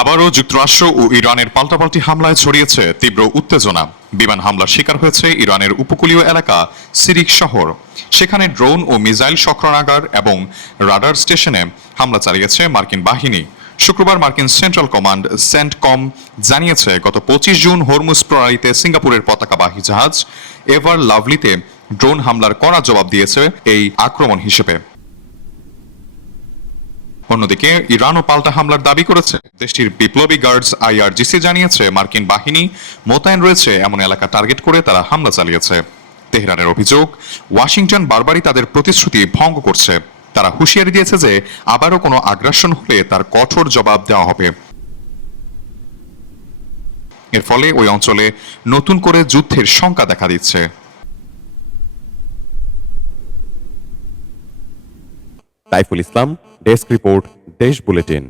আবারও যুক্তরাষ্ট্র ও ইরানের পাল্টাপাল্টি হামলায় ছড়িয়েছে তীব্র উত্তেজনা। বিমান হামলার শিকার হয়েছে ইরানের উপকূলীয় এলাকা সিরিক শহর। সেখানে ড্রোন ও মিসাইল সক্রনাগার এবং রাডার স্টেশনে হামলা চালিয়েছে মার্কিন বাহিনী। শুক্রবার মার্কিন সেন্ট্রাল কমান্ড সেন্টকম জানিয়েছে গত 25 জুন হরমুজ প্রণালীতে সিঙ্গাপুরের পতাকাবাহী জাহাজ এভার লাভলিতে ড্রোন হামলার কড়া জবাব দিয়েছে এই আক্রমণ হিসেবে। অন্যদিকে ইরানও পাল্টা হামলার দাবি করেছে। দেশটির বিপ্লবী গার্ডস আইআরজিসি জানিয়েছে মার্কিন বাহিনী মোতায়েন রয়েছে এমন এলাকা টার্গেট করে তারা হামলা চালিয়েছে। তেহরানের অভিযোগ, ওয়াশিংটন বারবারই তাদের প্রতিশ্রুতি ভঙ্গ করছে। তারা হুঁশিয়ারি দিয়েছে যে আবারও কোনো আগ্রাসন হলে তার কঠোর জবাব দেওয়া হবে। এর ফলে ওই অঞ্চলে নতুন করে যুদ্ধের শঙ্কা দেখা দিচ্ছে। সাইফুল ইসলাম, ডেস্ক রিপোর্ট, দেশ বুলেটিন।